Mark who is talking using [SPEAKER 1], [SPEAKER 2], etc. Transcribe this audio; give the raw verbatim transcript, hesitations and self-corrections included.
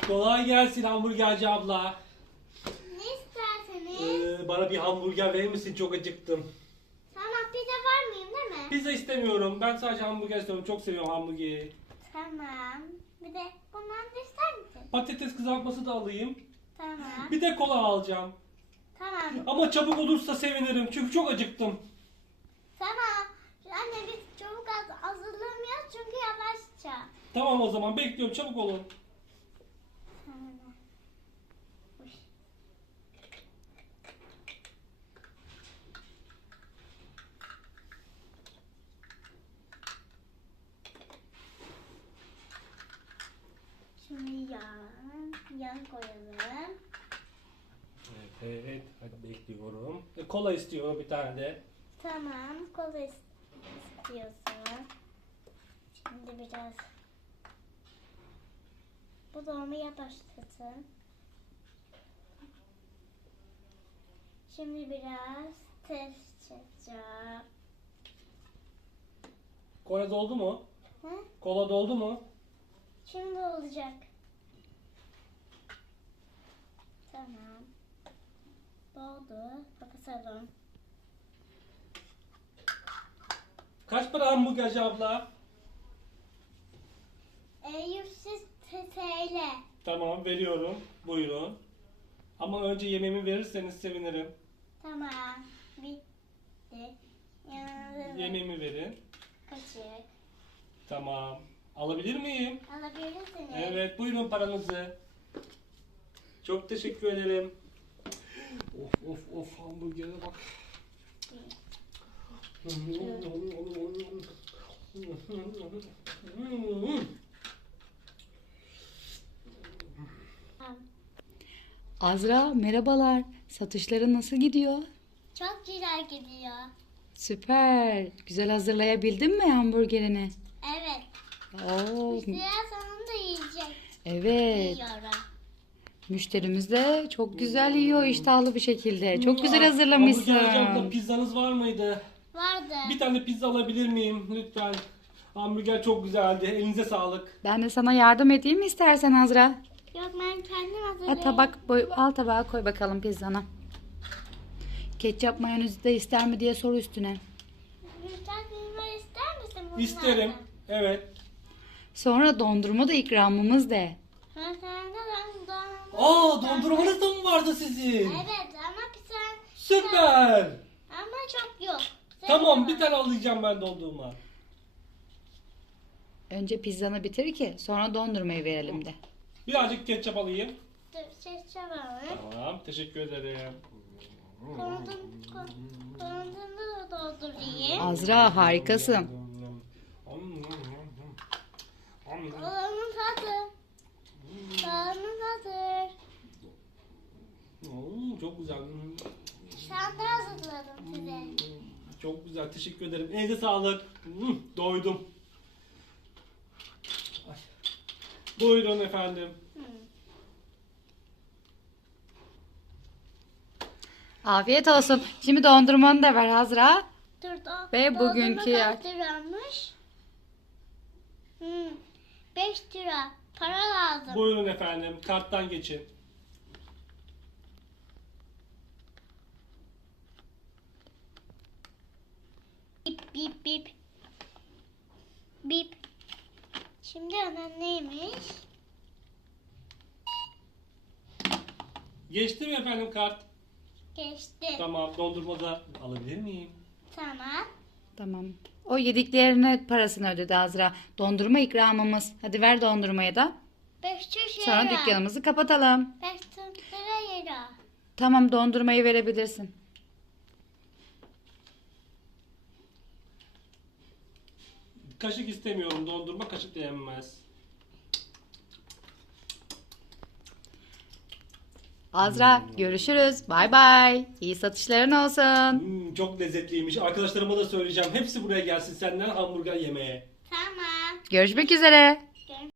[SPEAKER 1] Kolay gelsin hamburgerci abla.
[SPEAKER 2] Ne isterseniz.
[SPEAKER 1] Ee, bana bir hamburger verir misin? Çok acıktım.
[SPEAKER 2] Tamam, pizza var mıyım değil mi?
[SPEAKER 1] Pizza istemiyorum. Ben sadece hamburger istiyorum. Çok seviyorum hamburgeri.
[SPEAKER 2] Tamam. Bir de bundan da ister misin?
[SPEAKER 1] Patates kızartması da alayım.
[SPEAKER 2] Tamam.
[SPEAKER 1] Bir de kola alacağım.
[SPEAKER 2] Tamam.
[SPEAKER 1] Ama çabuk olursa sevinirim. Çünkü çok acıktım.
[SPEAKER 2] Tamam. Anne biz çabuk haz- hazırlamıyoruz çünkü yavaşça.
[SPEAKER 1] Tamam o zaman bekliyorum. Çabuk olun.
[SPEAKER 2] Tamam. Uy. Şimdi yan, yan koyalım.
[SPEAKER 1] Evet, evet. Hadi bekliyorum. E, kola istiyorum bir tane de.
[SPEAKER 2] Tamam, kola is- istiyorsun. Şimdi biraz bu dolmayı başlatın. Şimdi biraz test çekeceğim.
[SPEAKER 1] Kola doldu mu?
[SPEAKER 2] Hı?
[SPEAKER 1] Kola doldu mu?
[SPEAKER 2] Şimdi olacak. Tamam. Doldu. Kapatalım.
[SPEAKER 1] Kaç para hamburgerci abla?
[SPEAKER 2] E, yüz T L.
[SPEAKER 1] Tamam veriyorum. Buyurun. Ama önce yemeğimi verirseniz sevinirim.
[SPEAKER 2] Tamam. Bitti. Yanında
[SPEAKER 1] Yemeğimi verin.
[SPEAKER 2] kaşık.
[SPEAKER 1] Tamam. Alabilir miyim?
[SPEAKER 2] Alabilirsiniz.
[SPEAKER 1] Evet, buyurun paranızı. Çok teşekkür ederim. Of of of hamburgere bak.
[SPEAKER 2] Tamam.
[SPEAKER 3] Azra merhabalar. Satışları nasıl gidiyor?
[SPEAKER 2] Çok güzel gidiyor.
[SPEAKER 3] Süper. Güzel hazırlayabildin mi hamburgerini?
[SPEAKER 2] Evet.
[SPEAKER 3] Oo,
[SPEAKER 2] Müşteriler sonunda yiyecek.
[SPEAKER 3] evet.
[SPEAKER 2] Yiyorum.
[SPEAKER 3] Müşterimiz de çok güzel yiyor iştahlı bir şekilde. Çok güzel hazırlamışsın.
[SPEAKER 1] Hamburgerci abla pizzanız var mıydı?
[SPEAKER 2] Vardı.
[SPEAKER 1] Bir tane pizza alabilir miyim lütfen? Hamburger çok güzeldi. Elinize sağlık.
[SPEAKER 3] Ben de sana yardım edeyim mi istersen Azra?
[SPEAKER 2] Yok, ben kendim
[SPEAKER 3] Ha,
[SPEAKER 2] hazırlayayım.
[SPEAKER 3] tabak boy, al tabağa koy bakalım pizzana. Ketçap mayonezi de ister mi diye sor üstüne.
[SPEAKER 2] Lütfen bunları ister misin bunlardan?
[SPEAKER 1] İsterim. Evet.
[SPEAKER 3] Sonra dondurma da ikramımız de.
[SPEAKER 2] Ben sende de dondurma.
[SPEAKER 1] Aa, dondurmanız da mı vardı sizin?
[SPEAKER 2] Evet ama bir tane.
[SPEAKER 1] Süper.
[SPEAKER 2] Ama çok yok.
[SPEAKER 1] Tamam, bir
[SPEAKER 2] Sevmiyorum.
[SPEAKER 1] tane alacağım ben dondurma.
[SPEAKER 3] Önce pizzanı bitir ki sonra dondurmayı verelim de.
[SPEAKER 1] Birazcık ketçap alayım.
[SPEAKER 2] Dur, şey çabalım.
[SPEAKER 1] Tamam, teşekkür ederim.
[SPEAKER 2] Dondum, dondurma da doldurayım.
[SPEAKER 3] Azra harikasın.
[SPEAKER 2] Oğlumun hazır. Oğlumun hazır.
[SPEAKER 1] Hmm, çok güzel.
[SPEAKER 2] Şu anda hazırladım size.
[SPEAKER 1] Çok güzel, teşekkür ederim. Elinize sağlık. Hmm, doydum. Ay. Buyurun efendim.
[SPEAKER 3] Afiyet olsun. Şimdi dondurmanı da ver Azra.
[SPEAKER 2] Dur da.
[SPEAKER 3] Ve bugünkü yer-
[SPEAKER 2] kaç liraymış? Hmm. beş lira. Para lazım.
[SPEAKER 1] Buyurun efendim, karttan geçin.
[SPEAKER 2] Bip bip bip. Bip. Şimdi önemli neymiş?
[SPEAKER 1] Geçti mi efendim kart?
[SPEAKER 2] Geçti.
[SPEAKER 1] Tamam, dondurma da alabilir miyim?
[SPEAKER 2] Tamam.
[SPEAKER 3] Tamam. O yediklerine parasını ödedi Azra. Dondurma ikramımız. Hadi ver dondurmayı da.
[SPEAKER 2] beş yüz lira.
[SPEAKER 3] Sonra dükkanımızı kapatalım.
[SPEAKER 2] beş yüz lira lira.
[SPEAKER 3] Tamam dondurmayı verebilirsin.
[SPEAKER 1] Kaşık istemiyorum, dondurma kaşıkla yenmez.
[SPEAKER 3] Azra görüşürüz. Bay bay. İyi satışların olsun.
[SPEAKER 1] Hmm, çok lezzetliymiş. Arkadaşlarıma da söyleyeceğim. Hepsi buraya gelsin senden hamburger yemeye.
[SPEAKER 2] Tamam.
[SPEAKER 3] Görüşmek üzere.